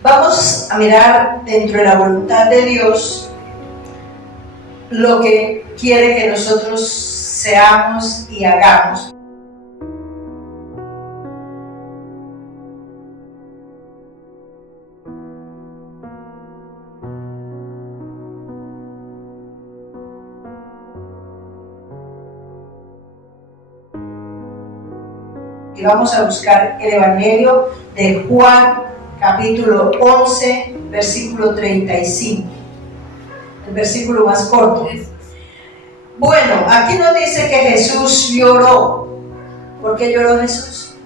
Vamos a mirar dentro de la voluntad de Dios lo que quiere que nosotros seamos y hagamos. Y vamos a buscar el Evangelio de Juan, capítulo 11, versículo 35. El versículo más corto. Bueno, aquí nos dice que Jesús lloró. ¿Por qué lloró Jesús?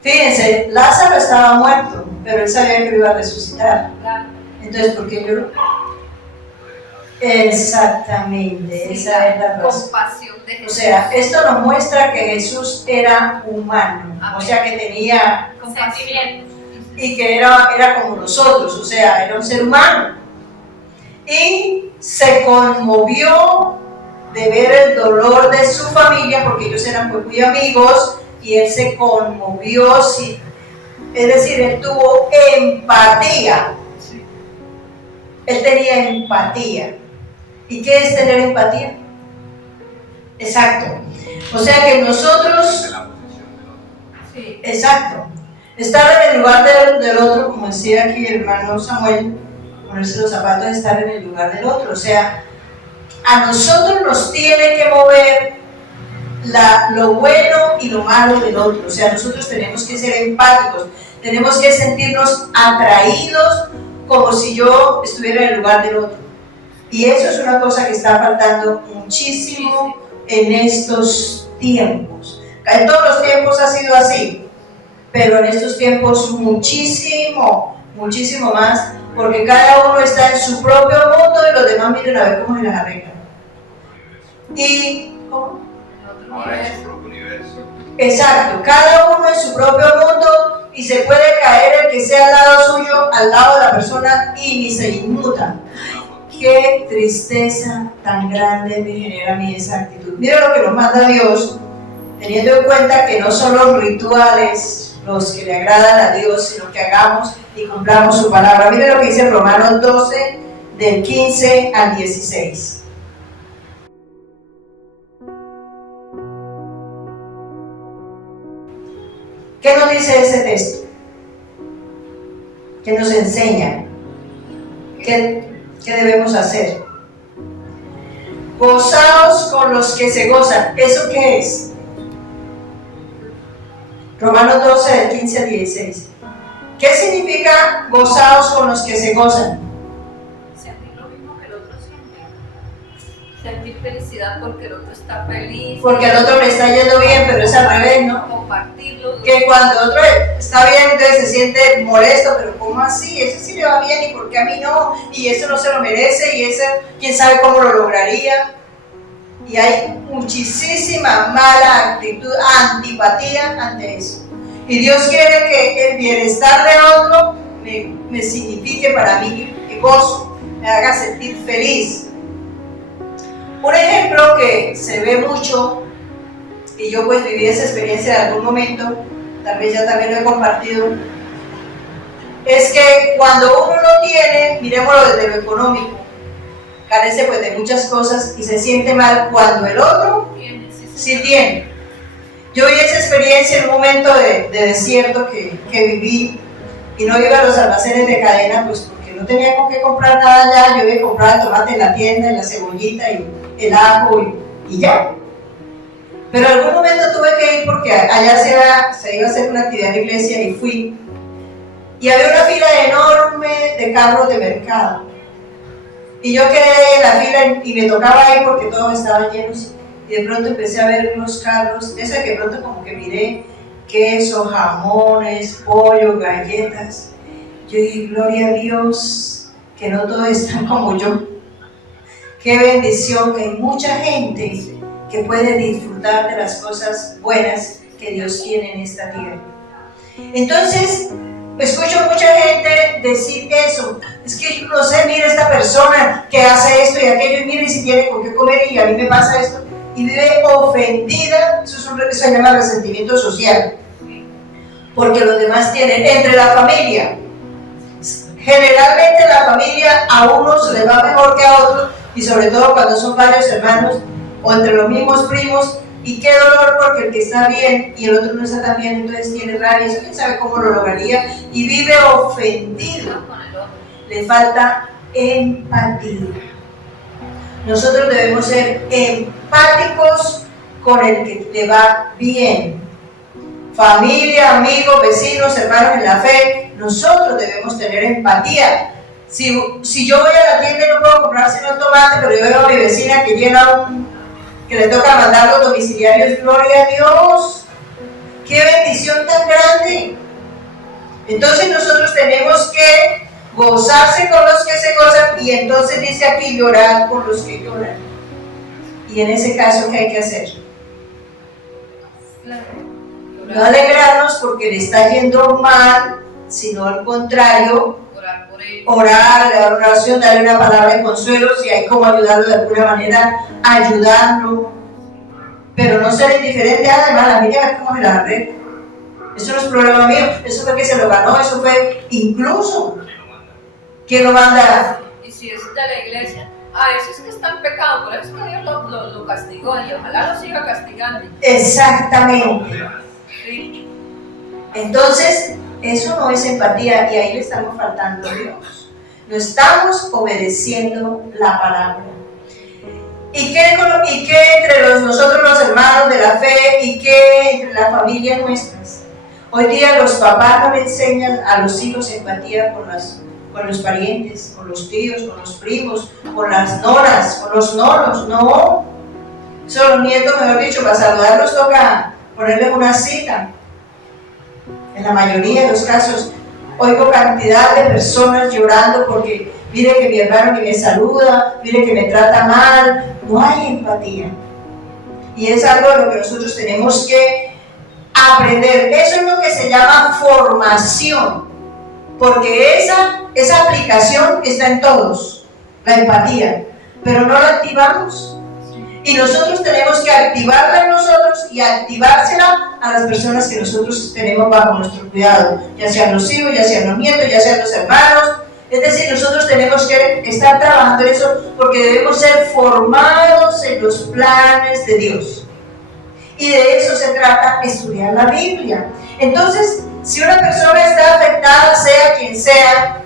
Fíjense, Lázaro estaba muerto, pero él sabía que lo iba a resucitar. Entonces, ¿por qué lloró? Exactamente, sí, esa es la razón. Compasión de Jesús. O sea, esto nos muestra que Jesús era humano. Amén. O sea, que tenía sentimientos y que era como nosotros, o sea, era un ser humano. Y se conmovió de ver el dolor de su familia, porque ellos eran muy amigos, y él se conmovió, sí. Es decir, él tuvo empatía. Sí. Él tenía empatía. ¿Y qué es tener empatía? Exacto. O sea que nosotros, sí, exacto, estar en el lugar del otro, como decía aquí el hermano Samuel, ponerse los zapatos, estar en el lugar del otro. O sea, a nosotros nos tiene que mover lo bueno y lo malo del otro. O sea, nosotros tenemos que ser empáticos, tenemos que sentirnos atraídos como si yo estuviera en el lugar del otro. Y eso es una cosa que está faltando muchísimo en estos tiempos. En todos los tiempos ha sido así, pero en estos tiempos muchísimo más, porque cada uno está en su propio mundo y los demás miren a ver cómo se las arreglan. Y ¿cómo? Ahora es su propio universo. Exacto, cada uno en su propio mundo, y se puede caer el que sea al lado suyo, al lado de la persona, y ni se inmuta. Qué tristeza tan grande me genera a mí esa actitud. Mira lo que nos manda Dios, teniendo en cuenta que no son los rituales los que le agradan a Dios, sino que hagamos y cumplamos su palabra. Mira lo que dice Romanos 12, del 15 al 16. ¿Qué nos dice ese texto? ¿Qué nos enseña? ¿Qué debemos hacer? Gozaos con los que se gozan. ¿Eso qué es? Romanos 12, del 15 al 16. ¿Qué significa gozaos con los que se gozan? Sentir lo mismo que el otro siente. Sentir felicidad porque el otro está feliz. Porque al otro le está yendo bien, pero es al revés, ¿no? Compartirlo. Que cuando el otro está bien, entonces se siente molesto, pero ¿cómo así? Ese sí le va bien, ¿y por qué a mí no? Y eso no se lo merece, y ese, ¿quién sabe cómo lo lograría? Y hay muchísima mala actitud, antipatía ante eso. Y Dios quiere que el bienestar de otro me signifique para mí gozo, me haga sentir feliz. Un ejemplo que se ve mucho, y yo pues viví esa experiencia en algún momento, tal vez ya también lo he compartido, es que cuando uno no tiene, miremoslo desde lo económico, carece pues de muchas cosas y se siente mal cuando el otro sí tiene. Yo vi esa experiencia en un momento de desierto que viví, y no iba a los almacenes de cadena pues porque no tenía con qué comprar nada allá. Yo iba a comprar el tomate en la tienda, y la cebollita y el ajo y ya. Pero en algún momento tuve que ir porque allá se iba a hacer una actividad en la iglesia, y fui. Y había una fila enorme de carros de mercado. Y yo quedé en la fila y me tocaba ir porque todos estaban llenos. Y de pronto empecé a ver unos carros, eso de que pronto como que miré queso, jamones, pollo, galletas. Yo dije, gloria a Dios, que no todos están como yo. Qué bendición que hay mucha gente que puede disfrutar de las cosas buenas que Dios tiene en esta tierra. Entonces, escucho mucha gente decir eso. Es que yo no sé, mira esta persona que hace esto y aquello, y mire si tiene con qué comer, y a mí me pasa esto. Y vive ofendida, eso se llama resentimiento social. Porque los demás tienen, entre la familia, Generalmente en la familia a unos le va mejor que a otros, y sobre todo cuando son varios hermanos o entre los mismos primos, y qué dolor porque el que está bien y el otro no está tan bien, entonces tiene rabia, eso quién sabe cómo lo lograría, y vive ofendido. Le falta empatía. Nosotros debemos ser empáticos con el que le va bien. Familia, amigos, vecinos, hermanos en la fe, nosotros debemos tener empatía. Si yo voy a la tienda y no puedo comprar sino tomate, pero yo veo a mi vecina que que le toca mandar los domiciliarios, gloria a Dios. ¡Qué bendición tan grande! Entonces nosotros tenemos que gozarse con los que se gozan, y entonces dice aquí, llorar con los que lloran. Y en ese caso, ¿qué hay que hacer? No alegrarnos porque le está yendo mal, sino al contrario, orar, dar una oración, darle una palabra de consuelo, si hay como ayudarlo de alguna manera, ayudarlo, pero no ser indiferente. Además, la mía, ¿cómo se la arregla? Eso no es problema mío, eso fue que se lo ganó, eso fue incluso. ¿Quién lo manda? Y si es de la iglesia, eso es que está en pecado, por eso es que Dios lo castigó y ojalá lo siga castigando. Exactamente. Sí. Entonces, eso no es empatía, y ahí le estamos faltando a Dios. No estamos obedeciendo la palabra. ¿Y qué entre nosotros los hermanos de la fe y qué entre las familias nuestras? Hoy día los papás no le enseñan a los hijos empatía con los parientes, con los tíos, con los primos, con las nonas, con los nonos, no. Son los nietos, mejor dicho, para saludarlos toca ponerles una cita. En la mayoría de los casos oigo cantidad de personas llorando porque mire que mi hermano ni me saluda, mire que me trata mal. No hay empatía. Y es algo de lo que nosotros tenemos que aprender. Eso es lo que se llama formación, porque esa aplicación está en todos, la empatía, pero no la activamos. Y nosotros tenemos que activarla en nosotros y activársela a las personas que nosotros tenemos bajo nuestro cuidado, ya sean los hijos, ya sean los nietos, ya sean los hermanos. Es decir, nosotros tenemos que estar trabajando en eso porque debemos ser formados en los planes de Dios. Y de eso se trata estudiar la Biblia. Entonces, si una persona está afectada, sea quien sea,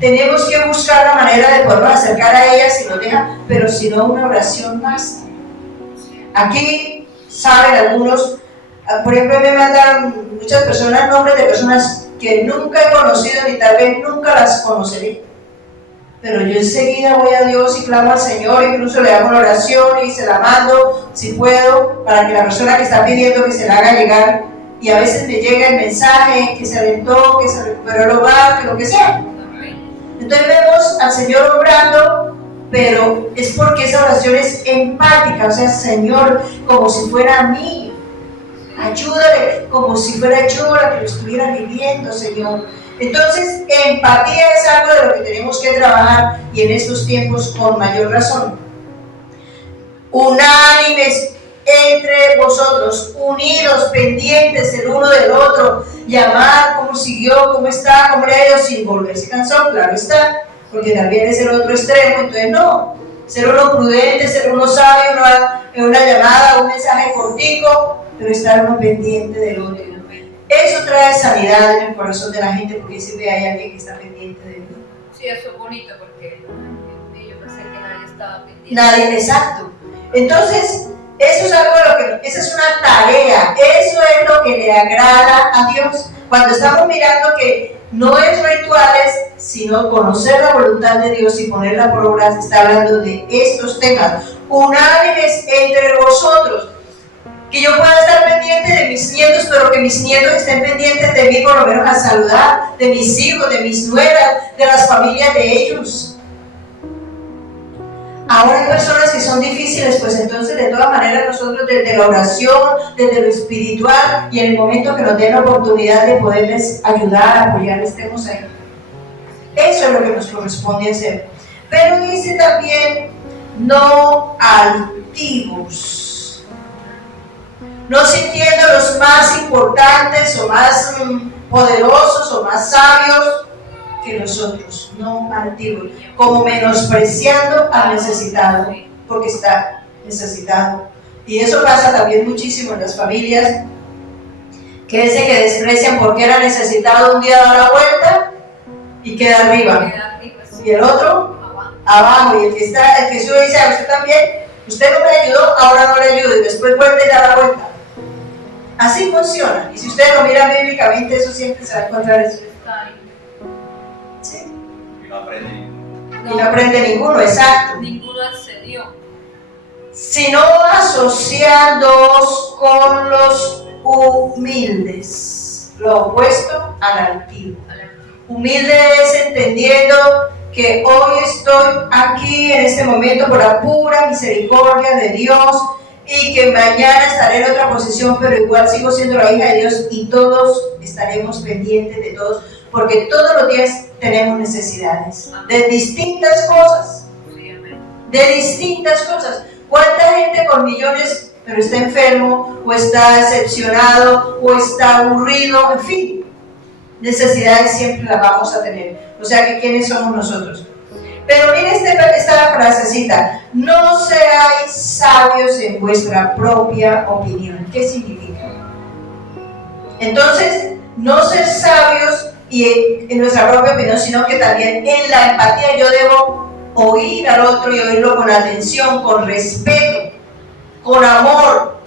tenemos que buscar la manera de podernos acercar a ella si nos deja, pero si no, una oración más. Aquí saben algunos, por ejemplo, me mandaron muchas personas nombres de personas que nunca he conocido ni tal vez nunca las conoceré. Pero yo enseguida voy a Dios y clamo al Señor, incluso le hago una oración y se la mando, si puedo, para que la persona que está pidiendo que se la haga llegar. Y a veces me llega el mensaje que se alentó, que se recuperó el hogar, que lo que sea. Entonces vemos al Señor obrando, pero es porque esa oración es empática, o sea, Señor, como si fuera a mí, ayúdale, como si fuera yo la que lo estuviera viviendo, Señor. Entonces, empatía es algo de lo que tenemos que trabajar, y en estos tiempos con mayor razón. Unánimes entre vosotros, unidos, pendientes el uno del otro, llamar cómo siguió, cómo está, cómo le ha ido, sin volverse cansado, claro está, porque también es el otro extremo. Entonces no, ser uno prudente, ser uno sabio, una llamada, un mensaje cortico, pero estar uno pendiente del otro. Eso trae sanidad en el corazón de la gente, porque siempre hay alguien que está pendiente de mí. Sí, eso es bonito, porque yo pensé que nadie estaba pendiente. Nadie, exacto. Entonces, eso es algo de lo que, esa es una tarea, eso es lo que le agrada a Dios. Cuando estamos mirando que no es rituales, sino conocer la voluntad de Dios y ponerla por obra, se está hablando de estos temas. Unánimes entre vosotros, que yo pueda estar pendiente de mis nietos, pero que mis nietos estén pendientes de mí, por lo menos a saludar, de mis hijos, de mis nueras, de las familias de ellos. Ahora hay personas que son difíciles, pues entonces de todas maneras nosotros desde la oración, desde lo espiritual, y en el momento que nos den la oportunidad de poderles ayudar, apoyar, estemos ahí. Eso es lo que nos corresponde hacer. Pero dice también, no altivos, no sintiendo los más importantes o más poderosos o más sabios, que los otros, no altivos, como menospreciando al necesitado, porque está necesitado. Y eso pasa también muchísimo en las familias, que ese que desprecian porque era necesitado un día da la vuelta y queda arriba, y el otro abajo, y el que sube dice, a usted también, usted no me ayudó, ahora no le ayudo, y después vuelve y da la vuelta. Así funciona, y si ustedes lo miran bíblicamente, eso siempre se va a encontrar eso. Sí. Y no aprende ninguno. Y no aprende ninguno, exacto. Ninguno accedió. Sino asociándoos con los humildes, lo opuesto al altivo. Humilde es entendiendo que hoy estoy aquí en este momento por la pura misericordia de Dios y que mañana estaré en otra posición, pero igual sigo siendo la hija de Dios y todos estaremos pendientes de todos, porque todos los días tenemos necesidades de distintas cosas, ¿Cuánta gente con millones pero está enfermo, o está decepcionado, o está aburrido, en fin? Necesidades siempre las vamos a tener. O sea que ¿quiénes somos nosotros? Pero miren esta frasecita: no seáis sabios en vuestra propia opinión. ¿Qué significa? Entonces, no ser sabios y en nuestra propia opinión, sino que también en la empatía yo debo oír al otro y oírlo con atención, con respeto, con amor,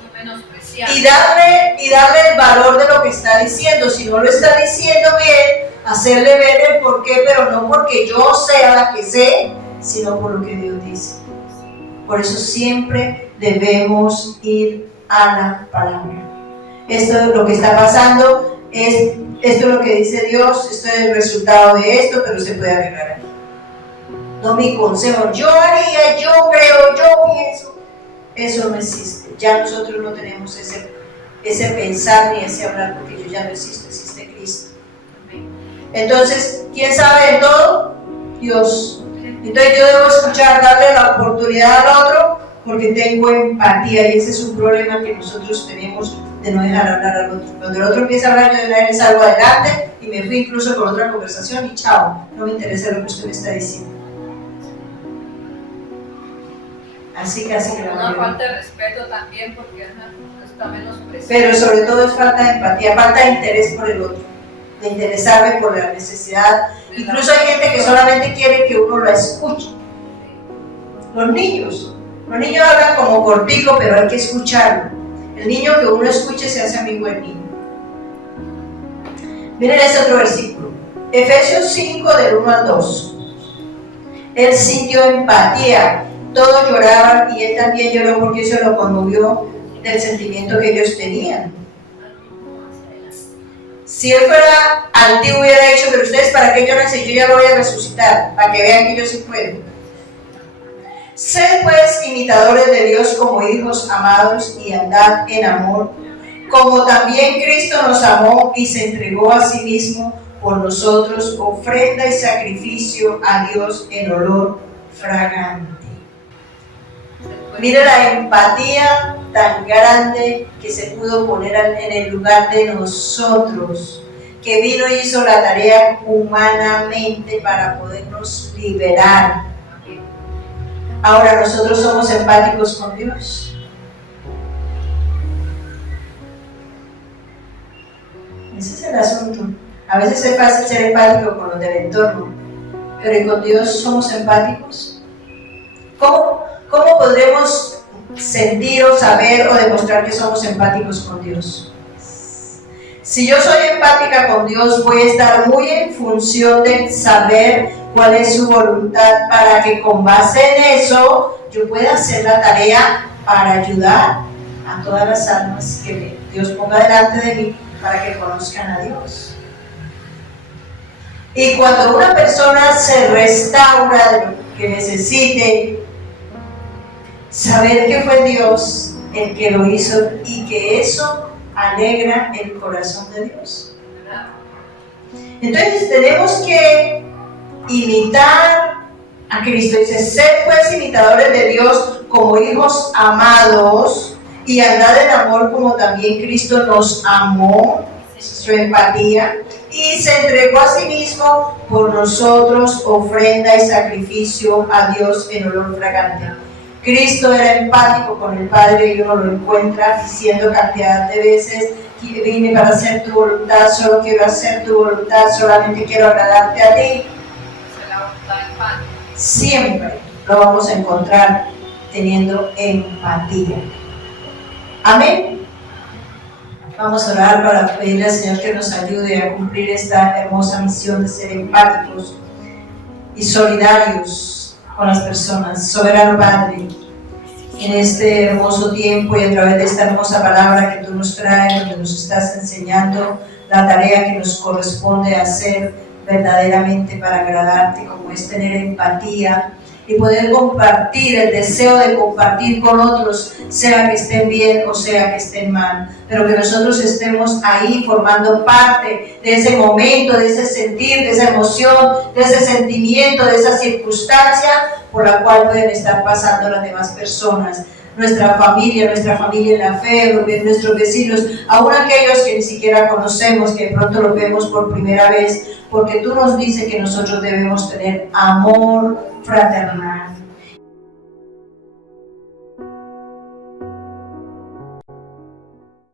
y darle el valor de lo que está diciendo. Si no lo está diciendo bien, hacerle ver el por qué, pero no porque yo sea la que sé, sino por lo que Dios dice. Por eso siempre debemos ir a la palabra. Esto es lo que está pasando, esto es lo que dice Dios, esto es el resultado de esto, pero se puede arreglar aquí. No mi consejo, yo haría, yo creo, yo pienso. Eso no existe. Ya nosotros no tenemos ese pensar ni ese hablar, porque yo ya no existo, existe Cristo. Entonces, ¿quién sabe de todo? Dios. Entonces yo debo escuchar, darle la oportunidad al otro, porque tengo empatía, y ese es un problema que nosotros tenemos, de no dejar hablar al otro. Cuando el otro empieza a hablar, yo de una vez salgo adelante y me fui incluso con otra conversación y chao, no me interesa lo que usted me está diciendo. Así que la una falta de respeto también, porque está menospreciado. Pero sobre todo es falta de empatía, falta de interés por el otro, de interesarme por la necesidad. Incluso hay gente que solamente quiere que uno la escuche. Los niños hablan como cortico, pero hay que escucharlo. El niño que uno escuche se hace amigo del niño. Miren este otro versículo, Efesios 5 del 1 al 2. Él sintió empatía. Todos lloraban y él también lloró, porque eso lo conmovió del sentimiento que ellos tenían. Si él fuera altivo hubiera dicho, pero ustedes para qué lloran si yo ya lo voy a resucitar, para que vean que yo sí puedo. Sed pues imitadores de Dios como hijos amados y andad en amor, como también Cristo nos amó y se entregó a sí mismo por nosotros, ofrenda y sacrificio a Dios en olor fragante. Mira la empatía tan grande que se pudo poner en el lugar de nosotros, que vino y hizo la tarea humanamente para podernos liberar. Ahora nosotros somos empáticos con Dios. Ese es el asunto. A veces es fácil ser empático con los del entorno, pero ¿y con Dios somos empáticos? ¿Cómo podremos sentir o saber o demostrar que somos empáticos con Dios? Si yo soy empática con Dios, voy a estar muy en función de saber cuál es su voluntad, para que con base en eso yo pueda hacer la tarea para ayudar a todas las almas que Dios ponga delante de mí para que conozcan a Dios. Y cuando una persona se restaura de lo que necesite, saber que fue Dios el que lo hizo y que eso alegra el corazón de Dios. Entonces tenemos que imitar a Cristo. Dice, sed pues imitadores de Dios como hijos amados y andad en amor como también Cristo nos amó. Su empatía. y se entregó a sí mismo por nosotros, ofrenda y sacrificio a Dios en olor fragante. Cristo era empático con el Padre y uno lo encuentra diciendo cantidad de veces: vine para hacer tu voluntad, solo quiero hacer tu voluntad, solamente quiero agradarte a ti. Siempre lo vamos a encontrar teniendo empatía. Amén. Vamos a orar para pedirle al Señor que nos ayude a cumplir esta hermosa misión de ser empáticos y solidarios con las personas. Soberano Padre, en este hermoso tiempo y a través de esta hermosa palabra que tú nos traes, donde nos estás enseñando la tarea que nos corresponde hacer verdaderamente para agradarte, como es tener empatía y poder compartir, el deseo de compartir con otros, sea que estén bien o sea que estén mal, pero que nosotros estemos ahí formando parte de ese momento, de ese sentir, de esa emoción, de ese sentimiento, de esa circunstancia por la cual pueden estar pasando las demás personas. Nuestra familia en la fe, nuestros vecinos, aún aquellos que ni siquiera conocemos, que de pronto los vemos por primera vez, porque tú nos dices que nosotros debemos tener amor fraternal.